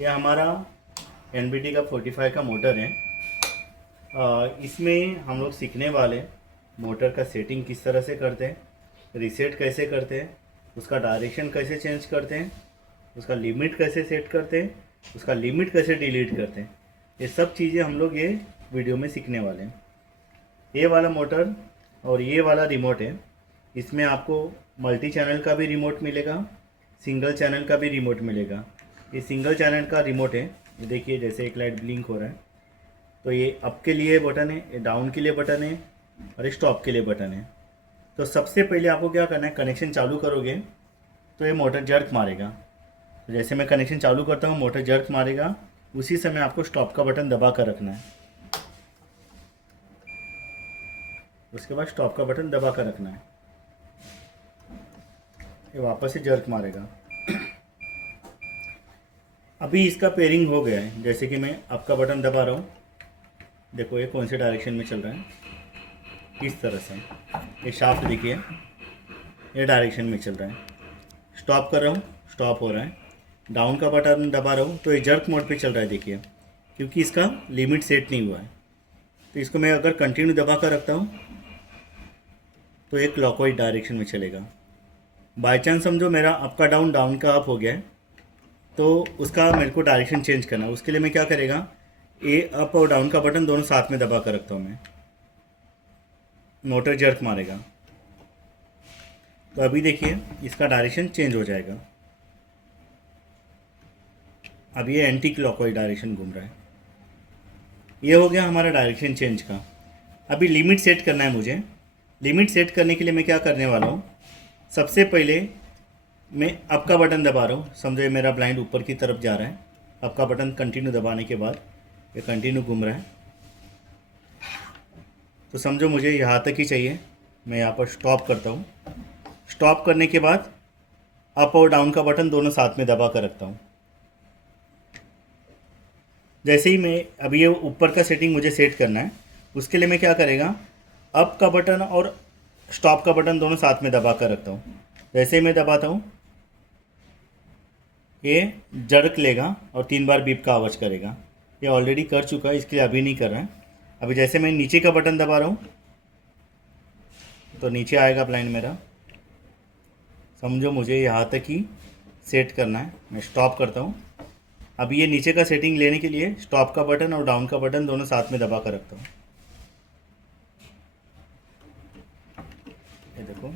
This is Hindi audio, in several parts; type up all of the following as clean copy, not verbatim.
ये हमारा NBT का 45 का मोटर है। इसमें हम लोग सीखने वाले मोटर का सेटिंग किस तरह से करते हैं, रीसेट कैसे करते हैं, उसका डायरेक्शन कैसे चेंज करते हैं, उसका लिमिट कैसे सेट करते हैं, उसका लिमिट कैसे डिलीट करते हैं। ये सब चीज़ें हम लोग ये वीडियो में सीखने वाले हैं। ये वाला मोटर और ये वाला रिमोट है। इसमें आपको मल्टी चैनल का भी रिमोट मिलेगा, सिंगल चैनल का भी रिमोट मिलेगा। ये सिंगल चैनल का रिमोट है। ये देखिए जैसे एक लाइट ब्लिंक हो रहा है, तो ये अप के लिए बटन है, ये डाउन के लिए बटन है और ये स्टॉप के लिए बटन है। तो सबसे पहले आपको क्या करना है, कनेक्शन चालू करोगे तो ये मोटर जर्क मारेगा। तो जैसे मैं कनेक्शन चालू करता हूँ मोटर जर्क मारेगा, उसी समय आपको स्टॉप का बटन दबा कर रखना है। उसके बाद स्टॉप का बटन दबा कर रखना है, ये वापस से जर्क मारेगा। अभी इसका पेयरिंग हो गया है। जैसे कि मैं अप का बटन दबा रहा हूँ, देखो ये कौन से डायरेक्शन में चल रहा है, किस तरह से। ये शाफ्ट देखिए ये डायरेक्शन में चल रहा है। स्टॉप कर रहा हूँ, स्टॉप हो रहा है। डाउन का बटन दबा रहा हूँ तो ये जर्क मोड पे चल रहा है देखिए, क्योंकि इसका लिमिट सेट नहीं हुआ है। तो इसको मैं अगर कंटिन्यू दबा कर रखता हूँ तो ये क्लॉकवाइज डायरेक्शन में चलेगा। बाई चांस समझो मेरा अप का डाउन, डाउन का अप हो गया है, तो उसका मेरे को डायरेक्शन चेंज करना है। उसके लिए मैं क्या करेगा, ये अप और डाउन का बटन दोनों साथ में दबा कर रखता हूँ मैं, मोटर जर्क मारेगा। तो अभी देखिए इसका डायरेक्शन चेंज हो जाएगा। अब ये एंटी क्लॉकवाइज डायरेक्शन घूम रहा है। ये हो गया हमारा डायरेक्शन चेंज का। अभी लिमिट सेट करना है मुझे। लिमिट सेट करने के लिए मैं क्या करने वाला हूँ, सबसे पहले मैं अप का बटन दबा रहा हूँ। समझो ये मेरा ब्लाइंड ऊपर की तरफ जा रहा है। अप का बटन कंटिन्यू दबाने के बाद ये कंटिन्यू घूम रहा है, तो समझो मुझे यहाँ तक ही चाहिए। मैं यहाँ पर स्टॉप करता हूँ। स्टॉप करने के बाद अप और डाउन का बटन दोनों साथ में दबा कर रखता हूँ। जैसे ही मैं अभी ये ऊपर का सेटिंग मुझे सेट करना है, उसके लिए मैं क्या करेगा, अप का बटन और स्टॉप का बटन दोनों साथ में दबा कर रखता हूँ। जैसे ही मैं दबाता हूँ ये झड़क लेगा और 3 बार बीप का आवाज़ करेगा। ये ऑलरेडी कर चुका है, इसके लिए अभी नहीं कर रहा है। अभी जैसे मैं नीचे का बटन दबा रहा हूँ तो नीचे आएगा ब्लाइंड मेरा। समझो मुझे यहाँ तक ही सेट करना है। मैं स्टॉप करता हूँ। अभी ये नीचे का सेटिंग लेने के लिए स्टॉप का बटन और डाउन का बटन दोनों साथ में दबा कर रखता हूँ। ये देखो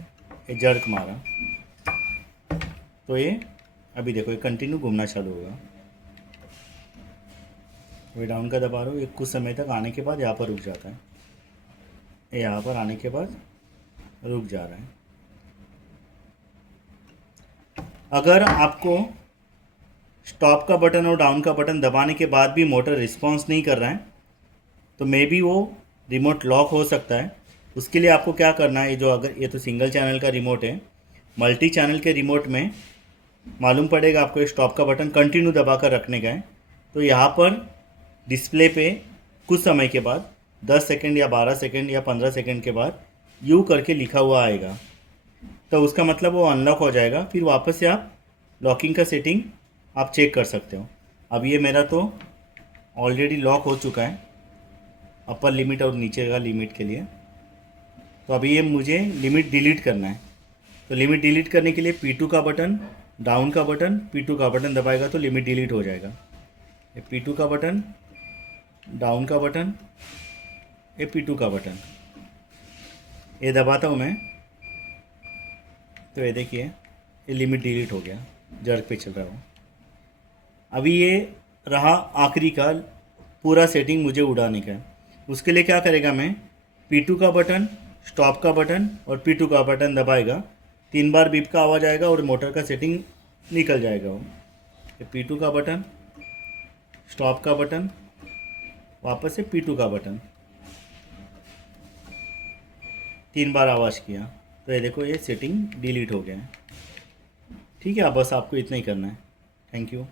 ये जर्क मारा, तो ये अभी देखो ये कंटिन्यू घूमना चालू होगा। ये डाउन का दबा रहा हूँ, ये कुछ समय तक आने के बाद यहाँ पर रुक जाता है। ये यहाँ पर आने के बाद रुक जा रहा है। अगर आपको स्टॉप का बटन और डाउन का बटन दबाने के बाद भी मोटर रिस्पॉन्स नहीं कर रहा है, तो मे बी वो रिमोट लॉक हो सकता है। उसके लिए आपको क्या करना है, जो अगर ये तो सिंगल चैनल का रिमोट है, मल्टी चैनल के रिमोट में मालूम पड़ेगा आपको ये स्टॉप का बटन कंटिन्यू दबा कर रखने का है। तो यहाँ पर डिस्प्ले पे कुछ समय के बाद 10 सेकंड या 12 सेकंड या 15 सेकंड के बाद यू करके लिखा हुआ आएगा, तो उसका मतलब वो अनलॉक हो जाएगा। फिर वापस से आप लॉकिंग का सेटिंग आप चेक कर सकते हो। अब ये मेरा तो ऑलरेडी लॉक हो चुका है, अपर लिमिट और नीचे का लिमिट के लिए। तो अभी ये मुझे लिमिट डिलीट करना है। तो लिमिट डिलीट करने के लिए P2 का बटन, डाउन का बटन, P2 का बटन दबाएगा तो लिमिट डिलीट हो जाएगा। ये P2 का बटन, डाउन का बटन, ये P2 का बटन, ये दबाता हूँ मैं, तो ये देखिए ये लिमिट डिलीट हो गया, जर्क पे चल रहा हूँ। अभी ये रहा आखिरी का पूरा सेटिंग मुझे उड़ाने का। उसके लिए क्या करेगा, मैं P2 का बटन, स्टॉप का बटन और P2 का बटन दबाएगा। 3 बार बीप का आवाज़ आएगा और मोटर का सेटिंग निकल जाएगा। वो P2 का बटन, स्टॉप का बटन, वापस से P2 का बटन, 3 बार आवाज़ किया, तो ये देखो ये सेटिंग डिलीट हो गया है। ठीक है, अब बस आपको इतना ही करना है। Thank you.